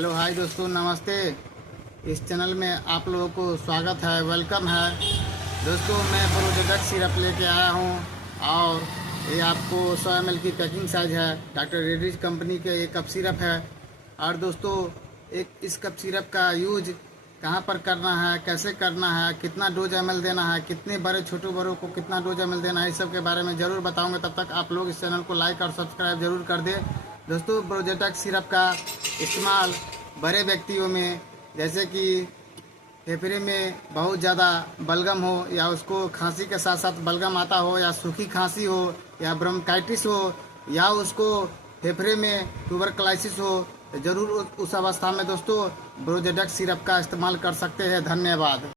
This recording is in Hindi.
हेलो हाय दोस्तों, नमस्ते। इस चैनल में आप लोगों को स्वागत है, वेलकम है। दोस्तों, मैं प्रोजेडक सिरप लेके आया हूँ और ये आपको 100 ml की पैकिंग साइज है। डॉक्टर रेड्डीज कंपनी का ये कप सिरप है। और दोस्तों, इस कप सिरप का यूज कहाँ पर करना है, कैसे करना है, कितना डोज ml देना है, कितने बड़े छोटे बड़ों को कितना डोज ml देना है, इस सब के बारे में ज़रूर बताऊँगा। तब तक आप लोग इस चैनल को लाइक और सब्सक्राइब ज़रूर कर दें। दोस्तों, प्रोजेडक सिरप का इस्तेमाल बड़े व्यक्तियों में, जैसे कि फेफड़े में बहुत ज़्यादा बलगम हो, या उसको खांसी के साथ साथ बलगम आता हो, या सूखी खांसी हो, या ब्रोंकाइटिस हो, या उसको फेफड़े में ट्यूबरकुलोसिस हो, ज़रूर उस अवस्था में दोस्तों प्रोजेडक सिरप का इस्तेमाल कर सकते हैं। धन्यवाद।